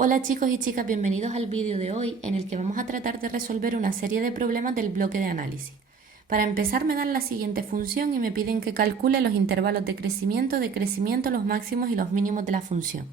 Hola chicos y chicas, bienvenidos al vídeo de hoy en el que vamos a tratar de resolver una serie de problemas del bloque de análisis. Para empezar me dan la siguiente función y me piden que calcule los intervalos de crecimiento, los máximos y los mínimos de la función.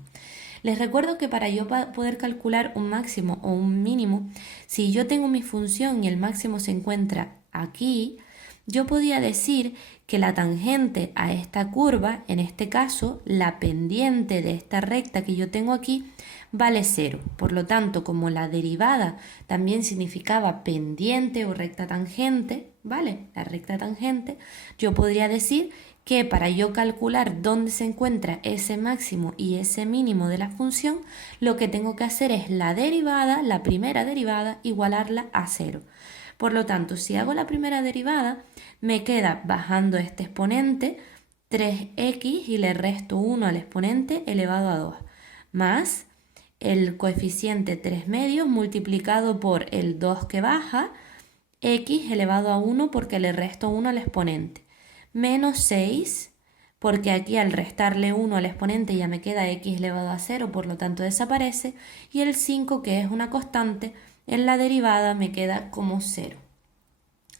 Les recuerdo que para yo poder calcular un máximo o un mínimo, si yo tengo mi función y el máximo se encuentra aquí, yo podía decir que la tangente a esta curva, en este caso la pendiente de esta recta que yo tengo aquí, vale 0. Por lo tanto, como la derivada también significaba pendiente o recta tangente, ¿vale? La recta tangente, yo podría decir que para yo calcular dónde se encuentra ese máximo y ese mínimo de la función, lo que tengo que hacer es la derivada, la primera derivada, igualarla a 0. Por lo tanto, si hago la primera derivada, me queda bajando este exponente 3x y le resto 1 al exponente elevado a 2, más el coeficiente 3 medios multiplicado por el 2 que baja, x elevado a 1 porque le resto 1 al exponente, menos 6 porque aquí al restarle 1 al exponente ya me queda x elevado a 0, por lo tanto desaparece, y el 5, que es una constante, en la derivada me queda como 0.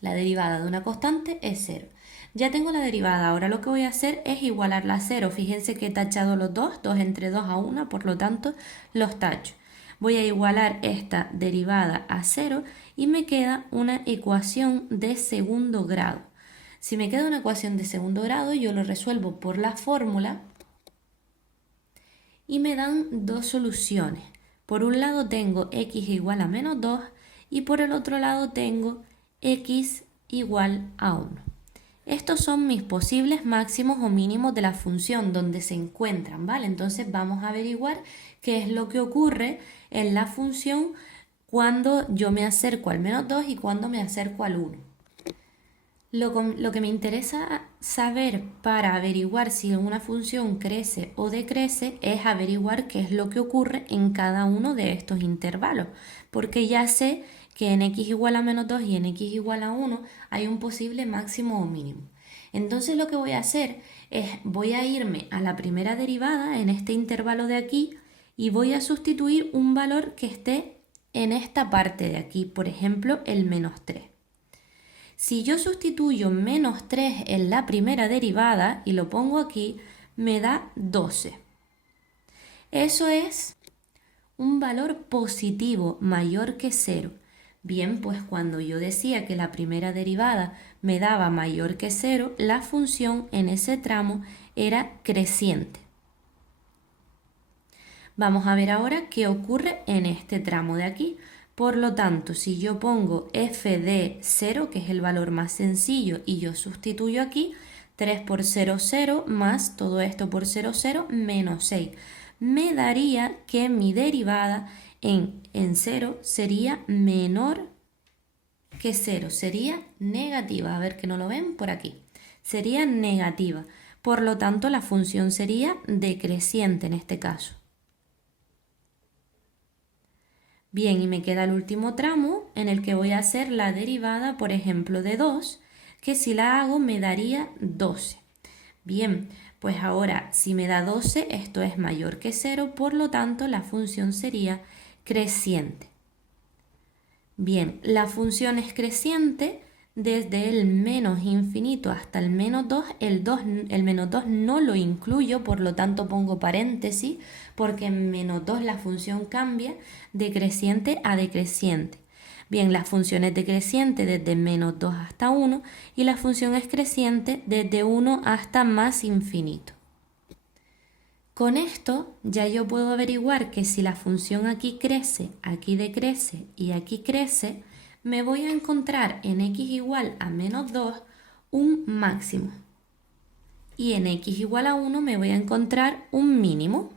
La derivada de una constante es 0. Ya tengo la derivada, ahora lo que voy a hacer es igualarla a 0. Fíjense que he tachado los dos, 2 entre 2 a 1, por lo tanto los tacho. Voy a igualar esta derivada a 0 y me queda una ecuación de segundo grado. Si me queda una ecuación de segundo grado, yo lo resuelvo por la fórmula y me dan dos soluciones. Por un lado tengo x igual a menos 2 y por el otro lado tengo x igual a 1. Estos son mis posibles máximos o mínimos de la función donde se encuentran, ¿vale? Entonces vamos a averiguar qué es lo que ocurre en la función cuando yo me acerco al menos 2 y cuando me acerco al 1. Lo que me interesa saber para averiguar si una función crece o decrece es averiguar qué es lo que ocurre en cada uno de estos intervalos, porque ya sé que en x igual a menos 2 y en x igual a 1 hay un posible máximo o mínimo. Entonces lo que voy a hacer es, voy a irme a la primera derivada en este intervalo de aquí y voy a sustituir un valor que esté en esta parte de aquí, por ejemplo el menos 3. Si yo sustituyo menos 3 en la primera derivada y lo pongo aquí, me da 12. Eso es un valor positivo mayor que 0. Bien, pues cuando yo decía que la primera derivada me daba mayor que 0, la función en ese tramo era creciente. Vamos a ver ahora qué ocurre en este tramo de aquí. Por lo tanto, si yo pongo f de 0, que es el valor más sencillo, y yo sustituyo aquí 3 por 0, 0, más todo esto por 0, 0, menos 6, me daría que mi derivada en 0 sería menor que 0, sería negativa. A ver que no lo ven por aquí. Sería negativa. Por lo tanto, la función sería decreciente en este caso. Bien, y me queda el último tramo en el que voy a hacer la derivada, por ejemplo, de 2, que si la hago me daría 12. Bien, pues ahora si me da 12, esto es mayor que 0, por lo tanto la función sería creciente. Bien, la función es creciente desde el menos infinito hasta el menos 2. El menos 2 no lo incluyo, por lo tanto pongo paréntesis, porque en menos 2 la función cambia de creciente a decreciente. Bien, la función es decreciente desde menos 2 hasta 1 y la función es creciente desde 1 hasta más infinito. Con esto ya yo puedo averiguar que si la función aquí crece, aquí decrece y aquí crece, me voy a encontrar en x igual a menos 2 un máximo. Y en x igual a 1 me voy a encontrar un mínimo.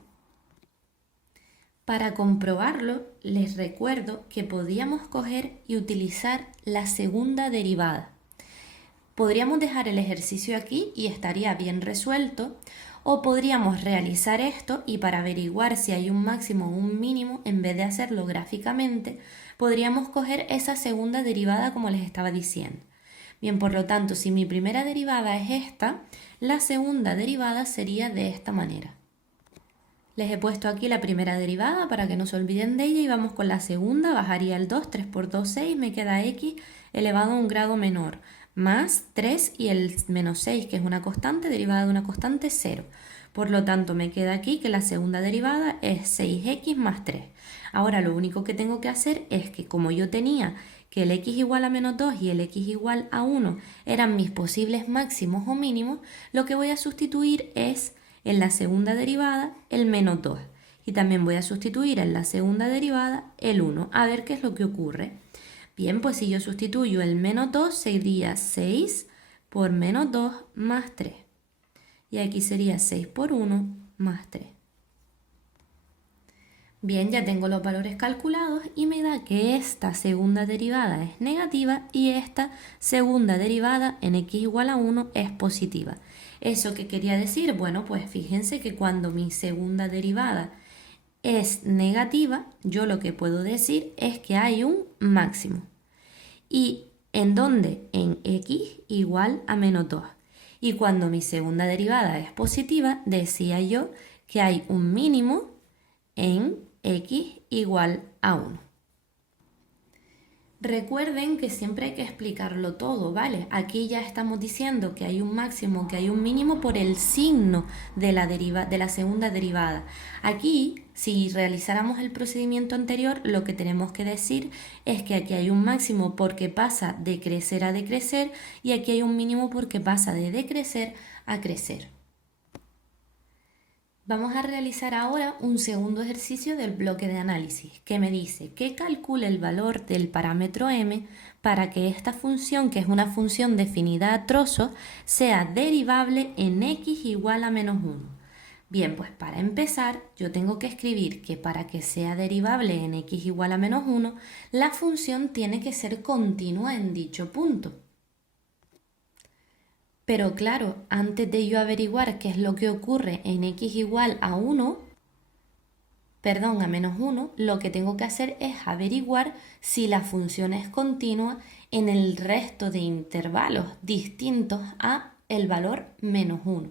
Para comprobarlo, les recuerdo que podíamos coger y utilizar la segunda derivada. Podríamos dejar el ejercicio aquí y estaría bien resuelto, o podríamos realizar esto y para averiguar si hay un máximo o un mínimo, en vez de hacerlo gráficamente, podríamos coger esa segunda derivada como les estaba diciendo. Bien, por lo tanto, si mi primera derivada es esta, la segunda derivada sería de esta manera. Les he puesto aquí la primera derivada para que no se olviden de ella y vamos con la segunda. Bajaría el 2, 3 por 2, 6, me queda x elevado a un grado menor, más 3 y el menos 6, que es una constante, derivada de una constante, 0. Por lo tanto, me queda aquí que la segunda derivada es 6x más 3. Ahora lo único que tengo que hacer es que, como yo tenía que el x igual a menos 2 y el x igual a 1 eran mis posibles máximos o mínimos, lo que voy a sustituir es en la segunda derivada el menos 2. Y también voy a sustituir en la segunda derivada el 1. A ver qué es lo que ocurre. Bien, pues si yo sustituyo el menos 2 sería 6 por menos 2 más 3. Y aquí sería 6 por 1 más 3. Bien, ya tengo los valores calculados y me da que esta segunda derivada es negativa y esta segunda derivada en x igual a 1 es positiva. ¿Eso qué quería decir? Bueno, pues fíjense que cuando mi segunda derivada es negativa, yo lo que puedo decir es que hay un máximo. ¿Y en dónde? En x igual a menos 2. Y cuando mi segunda derivada es positiva, decía yo que hay un mínimo en x igual a 1. Recuerden que siempre hay que explicarlo todo, ¿vale? Aquí ya estamos diciendo que hay un máximo, que hay un mínimo por el signo de la segunda derivada. Aquí, si realizáramos el procedimiento anterior, lo que tenemos que decir es que aquí hay un máximo porque pasa de crecer a decrecer y aquí hay un mínimo porque pasa de decrecer a crecer. Vamos a realizar ahora un segundo ejercicio del bloque de análisis que me dice que calcule el valor del parámetro m para que esta función, que es una función definida a trozos, sea derivable en x igual a menos 1. Bien, pues para empezar yo tengo que escribir que para que sea derivable en x igual a menos 1, la función tiene que ser continua en dicho punto. Pero claro, antes de yo averiguar qué es lo que ocurre en x igual a 1, a menos 1, lo que tengo que hacer es averiguar si la función es continua en el resto de intervalos distintos a el valor menos 1.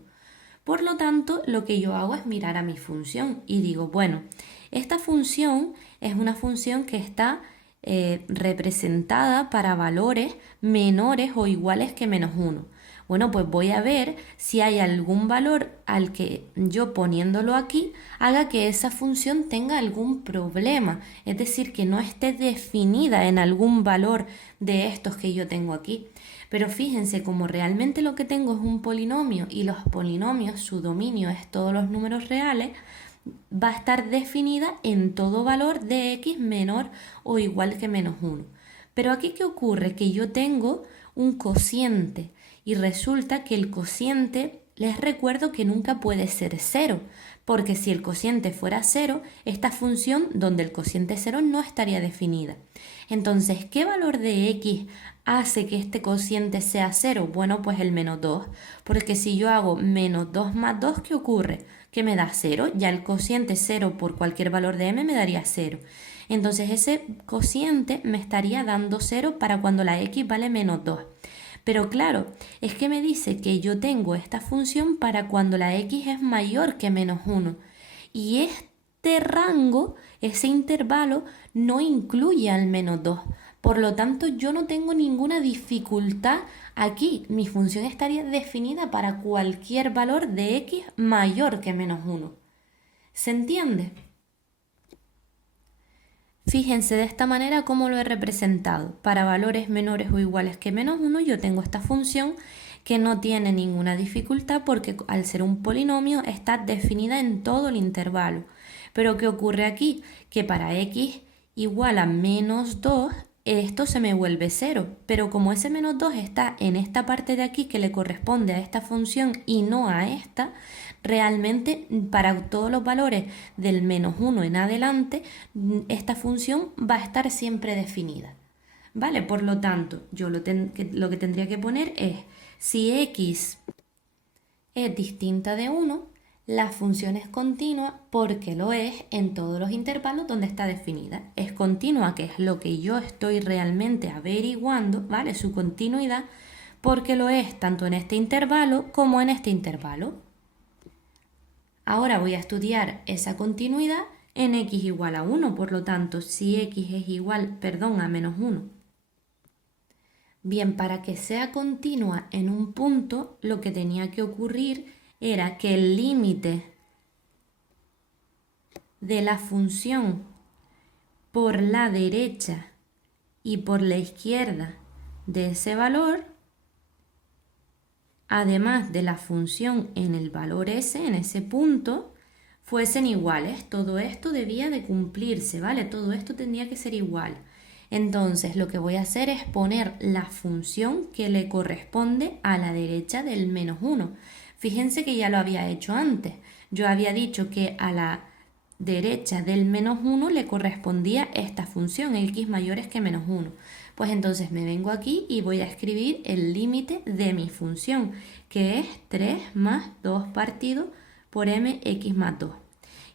Por lo tanto, lo que yo hago es mirar a mi función y digo, bueno, esta función es una función que está representada para valores menores o iguales que menos 1. Bueno, pues voy a ver si hay algún valor al que yo poniéndolo aquí haga que esa función tenga algún problema, es decir, que no esté definida en algún valor de estos que yo tengo aquí. Pero fíjense, como realmente lo que tengo es un polinomio y los polinomios, su dominio es todos los números reales, va a estar definida en todo valor de x menor o igual que menos 1. Pero aquí, ¿qué ocurre? Que yo tengo un cociente y resulta que el cociente, les recuerdo que nunca puede ser 0, porque si el cociente fuera 0, esta función donde el cociente es 0 no estaría definida. Entonces, ¿qué valor de x hace que este cociente sea 0? Bueno, pues el menos 2, porque si yo hago menos 2 más 2, ¿qué ocurre? Que me da 0, ya el cociente 0 por cualquier valor de m me daría 0. Entonces ese cociente me estaría dando 0 para cuando la x vale menos 2. Pero claro, es que me dice que yo tengo esta función para cuando la x es mayor que menos 1. Y este rango, ese intervalo, no incluye al menos 2. Por lo tanto, yo no tengo ninguna dificultad aquí. Mi función estaría definida para cualquier valor de x mayor que menos 1. ¿Se entiende? Fíjense de esta manera cómo lo he representado. Para valores menores o iguales que menos 1 yo tengo esta función que no tiene ninguna dificultad porque al ser un polinomio está definida en todo el intervalo. Pero ¿qué ocurre aquí? Que para x igual a menos 2 esto se me vuelve 0. Pero como ese menos 2 está en esta parte de aquí que le corresponde a esta función y no a esta, realmente para todos los valores del menos 1 en adelante, esta función va a estar siempre definida. ¿Vale? Por lo tanto, yo lo que tendría que poner es, si x es distinta de 1, la función es continua porque lo es en todos los intervalos donde está definida. Es continua, que es lo que yo estoy realmente averiguando, ¿vale? Su continuidad, porque lo es tanto en este intervalo como en este intervalo. Ahora voy a estudiar esa continuidad en x igual a 1, por lo tanto, si x es igual, a menos 1. Bien, para que sea continua en un punto, lo que tenía que ocurrir era que el límite de la función por la derecha y por la izquierda de ese valor, además de la función en el valor s, en ese punto, fuesen iguales. Todo esto debía de cumplirse, ¿vale? Todo esto tendría que ser igual. Entonces lo que voy a hacer es poner la función que le corresponde a la derecha del menos 1. Fíjense que ya lo había hecho antes. Yo había dicho que a la derecha del menos 1 le correspondía esta función, x mayores que menos 1. Pues entonces me vengo aquí y voy a escribir el límite de mi función, que es 3 más 2 partido por mx más 2.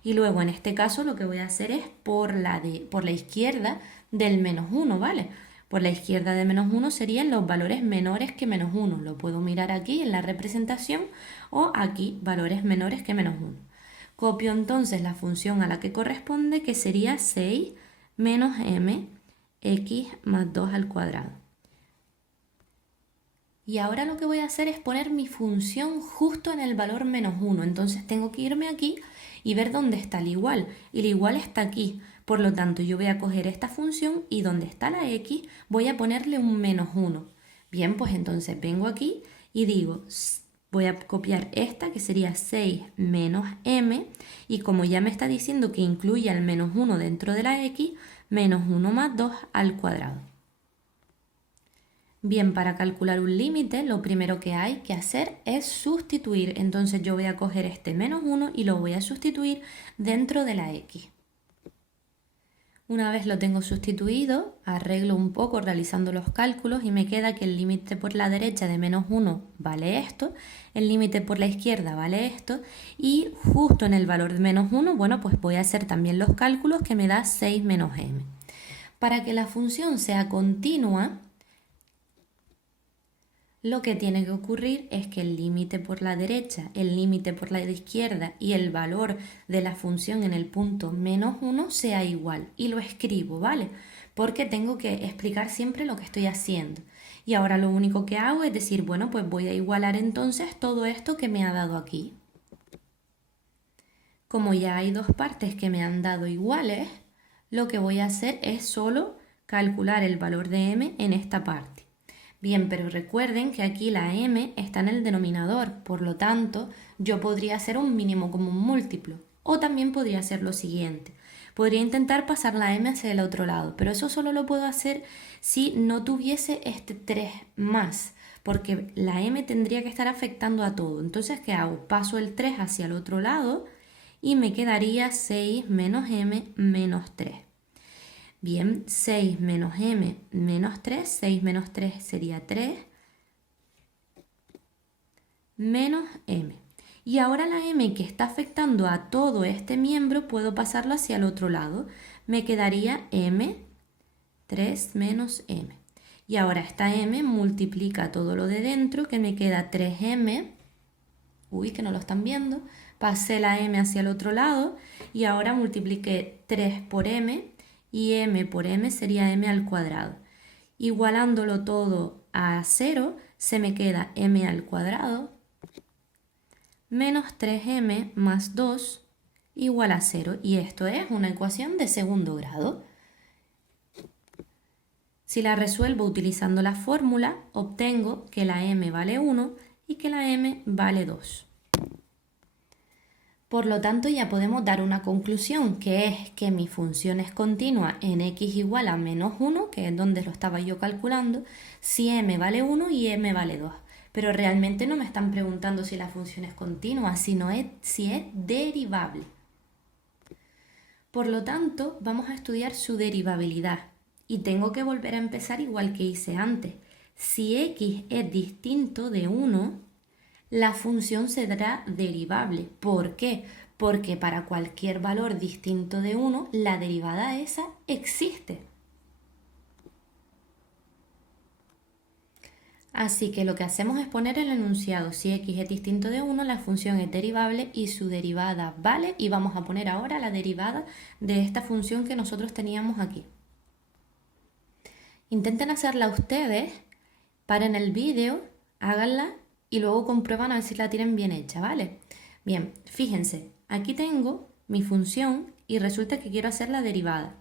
Y luego en este caso lo que voy a hacer es por la izquierda del menos 1, ¿vale? Por la izquierda de menos 1 serían los valores menores que menos 1. Lo puedo mirar aquí en la representación o aquí valores menores que menos 1. Copio entonces la función a la que corresponde, que sería 6 menos m x más 2 al cuadrado. Y ahora lo que voy a hacer es poner mi función justo en el valor menos 1. Entonces tengo que irme aquí y ver dónde está el igual. Y el igual está aquí. Por lo tanto, yo voy a coger esta función y donde está la x voy a ponerle un menos 1. Bien, pues entonces vengo aquí y digo, voy a copiar esta que sería 6 menos m, y como ya me está diciendo que incluye al menos 1 dentro de la x, menos 1 más 2 al cuadrado. Bien, para calcular un límite lo primero que hay que hacer es sustituir. Entonces yo voy a coger este menos 1 y lo voy a sustituir dentro de la x. Una vez lo tengo sustituido, arreglo un poco realizando los cálculos y me queda que el límite por la derecha de menos 1 vale esto, el límite por la izquierda vale esto, y justo en el valor de menos 1, bueno, pues voy a hacer también los cálculos que me da 6 menos m. Para que la función sea continua, lo que tiene que ocurrir es que el límite por la derecha, el límite por la izquierda y el valor de la función en el punto menos 1 sea igual. Y lo escribo, ¿vale? Porque tengo que explicar siempre lo que estoy haciendo. Y ahora lo único que hago es decir, bueno, pues voy a igualar entonces todo esto que me ha dado aquí. Como ya hay dos partes que me han dado iguales, lo que voy a hacer es solo calcular el valor de m en esta parte. Bien, pero recuerden que aquí la m está en el denominador, por lo tanto, yo podría hacer un mínimo común múltiplo. O también podría hacer lo siguiente. Podría intentar pasar la m hacia el otro lado, pero eso solo lo puedo hacer si no tuviese este 3 más, porque la m tendría que estar afectando a todo. Entonces, ¿qué hago? Paso el 3 hacia el otro lado y me quedaría 6 menos m menos 3. Bien, 6 menos m menos 3, 6 menos 3 sería 3, menos m. Y ahora la m que está afectando a todo este miembro puedo pasarlo hacia el otro lado. Me quedaría m, 3 menos m. Y ahora esta m multiplica todo lo de dentro, que me queda 3m. Uy, que no lo están viendo. Pasé la m hacia el otro lado y ahora multipliqué 3 por m. Y m por m sería m al cuadrado. Igualándolo todo a 0, se me queda m al cuadrado menos 3m más 2 igual a 0. Y esto es una ecuación de segundo grado. Si la resuelvo utilizando la fórmula, obtengo que la m vale 1 y que la m vale 2. Por lo tanto, ya podemos dar una conclusión, que es que mi función es continua en x igual a menos 1, que es donde lo estaba yo calculando, si m vale 1 y m vale 2. Pero realmente no me están preguntando si la función es continua, sino si es derivable. Por lo tanto, vamos a estudiar su derivabilidad. Y tengo que volver a empezar igual que hice antes. Si x es distinto de 1, la función será derivable. ¿Por qué? Porque para cualquier valor distinto de 1, la derivada esa existe. Así que lo que hacemos es poner el enunciado. Si x es distinto de 1, la función es derivable y su derivada vale. Y vamos a poner ahora la derivada de esta función que nosotros teníamos aquí. Intenten hacerla ustedes, paren el vídeo, háganla y luego comprueban a ver si la tienen bien hecha, ¿vale? Bien, fíjense, aquí tengo mi función y resulta que quiero hacer la derivada.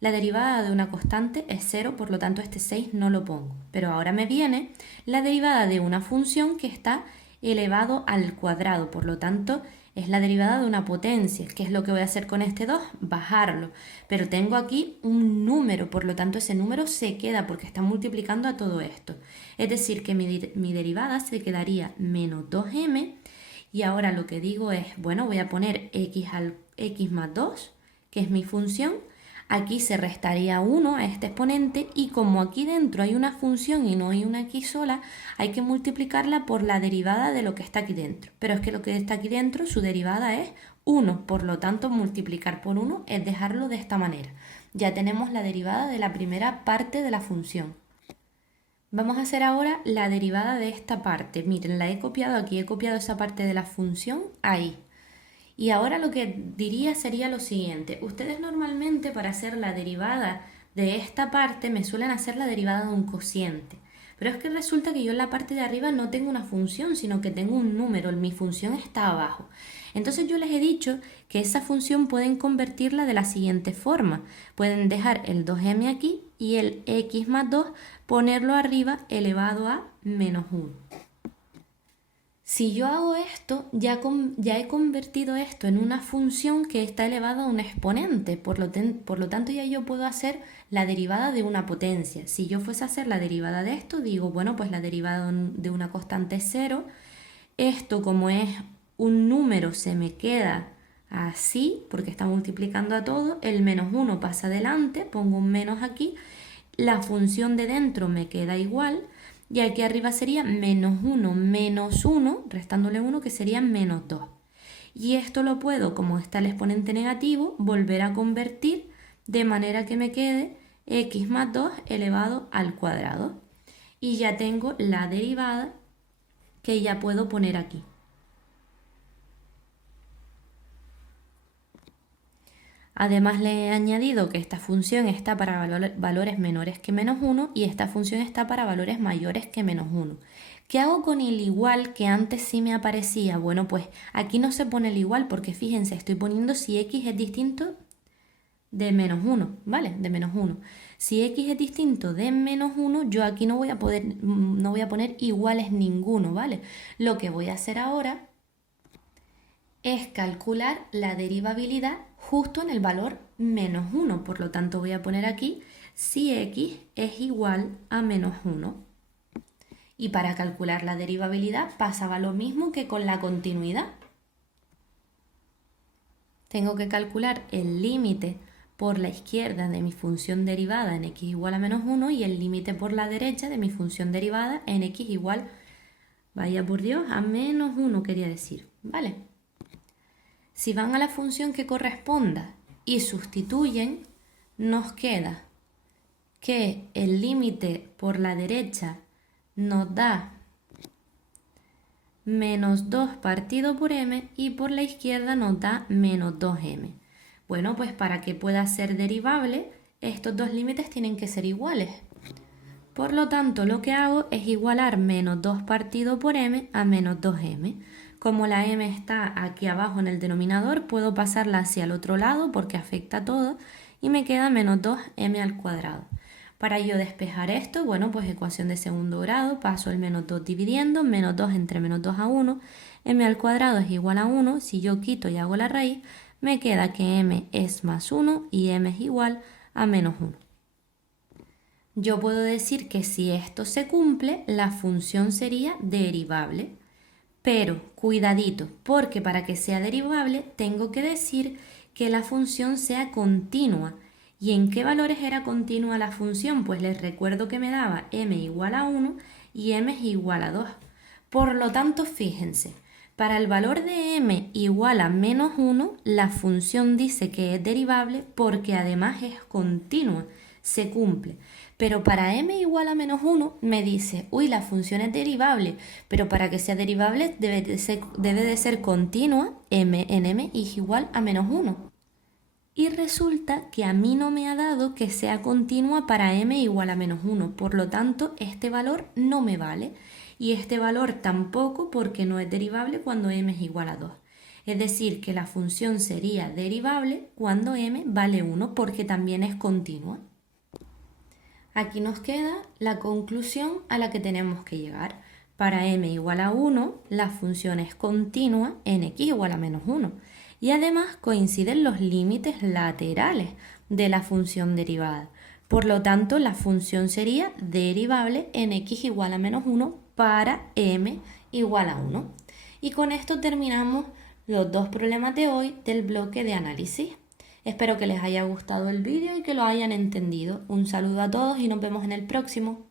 La derivada de una constante es 0, por lo tanto este 6 no lo pongo. Pero ahora me viene la derivada de una función que está elevado al cuadrado, por lo tanto es la derivada de una potencia. ¿Qué es lo que voy a hacer con este 2? Bajarlo. Pero tengo aquí un número, por lo tanto ese número se queda porque está multiplicando a todo esto. Es decir, que mi derivada se quedaría menos 2m y ahora lo que digo es, bueno, voy a poner x más 2, que es mi función. Aquí se restaría 1 a este exponente y como aquí dentro hay una función y no hay una x sola, hay que multiplicarla por la derivada de lo que está aquí dentro. Pero es que lo que está aquí dentro, su derivada es 1, por lo tanto multiplicar por 1 es dejarlo de esta manera. Ya tenemos la derivada de la primera parte de la función. Vamos a hacer ahora la derivada de esta parte. Miren, la he copiado aquí, he copiado esa parte de la función ahí. Y ahora lo que diría sería lo siguiente. Ustedes normalmente para hacer la derivada de esta parte me suelen hacer la derivada de un cociente. Pero es que resulta que yo en la parte de arriba no tengo una función, sino que tengo un número. Mi función está abajo. Entonces yo les he dicho que esa función pueden convertirla de la siguiente forma. Pueden dejar el 2m aquí y el x más 2 ponerlo arriba elevado a menos 1. Si yo hago esto, ya he convertido esto en una función que está elevada a un exponente, por lo tanto ya yo puedo hacer la derivada de una potencia. Si yo fuese a hacer la derivada de esto, digo, bueno, pues la derivada de una constante es 0. Esto, como es un número, se me queda así, porque está multiplicando a todo. El menos 1 pasa adelante, pongo un menos aquí. La función de dentro me queda igual. Y aquí arriba sería menos 1 menos 1, restándole 1, que sería menos 2. Y esto lo puedo, como está el exponente negativo, volver a convertir de manera que me quede x más 2 elevado al cuadrado. Y ya tengo la derivada que ya puedo poner aquí. Además le he añadido que esta función está para valores menores que menos 1 y esta función está para valores mayores que menos 1. ¿Qué hago con el igual que antes sí me aparecía? Bueno, pues aquí no se pone el igual porque fíjense, estoy poniendo si x es distinto de menos 1, ¿vale? De menos 1. Si x es distinto de menos 1, yo aquí no voy a poner iguales ninguno, ¿vale? Lo que voy a hacer ahora es calcular la derivabilidad justo en el valor menos 1. Por lo tanto, voy a poner aquí si x es igual a menos 1. Y para calcular la derivabilidad pasaba lo mismo que con la continuidad. Tengo que calcular el límite por la izquierda de mi función derivada en x igual a menos 1 y el límite por la derecha de mi función derivada en x igual, vaya por Dios, a menos 1 quería decir, ¿vale? Si van a la función que corresponda y sustituyen, nos queda que el límite por la derecha nos da menos 2 partido por m y por la izquierda nos da menos 2m. Bueno, pues para que pueda ser derivable, estos dos límites tienen que ser iguales. Por lo tanto, lo que hago es igualar menos 2 partido por m a menos 2m. Como la m está aquí abajo en el denominador, puedo pasarla hacia el otro lado porque afecta a todo y me queda menos 2m al cuadrado. Para yo despejar esto, bueno, pues ecuación de segundo grado, paso el menos 2 dividiendo, menos 2 entre menos 2 a 1, m al cuadrado es igual a 1, si yo quito y hago la raíz, me queda que m es más 1 y m es igual a menos 1. Yo puedo decir que si esto se cumple, la función sería derivable. Pero, cuidadito, porque para que sea derivable tengo que decir que la función sea continua. ¿Y en qué valores era continua la función? Pues les recuerdo que me daba m igual a 1 y m es igual a 2. Por lo tanto, fíjense, para el valor de m igual a menos 1, la función dice que es derivable porque además es continua. se cumple. Pero para m igual a menos 1 me dice, uy, la función es derivable, pero para que sea derivable debe de ser continua, m en m es igual a menos 1. Y resulta que a mí no me ha dado que sea continua para m igual a menos 1, por lo tanto este valor no me vale. Y este valor tampoco porque no es derivable cuando m es igual a 2. Es decir, que la función sería derivable cuando m vale 1 porque también es continua. Aquí nos queda la conclusión a la que tenemos que llegar. Para m igual a 1, la función es continua en x igual a menos 1. Y además coinciden los límites laterales de la función derivada. Por lo tanto, la función sería derivable en x igual a menos 1 para m igual a 1. Y con esto terminamos los dos problemas de hoy del bloque de análisis. Espero que les haya gustado el vídeo y que lo hayan entendido. Un saludo a todos y nos vemos en el próximo.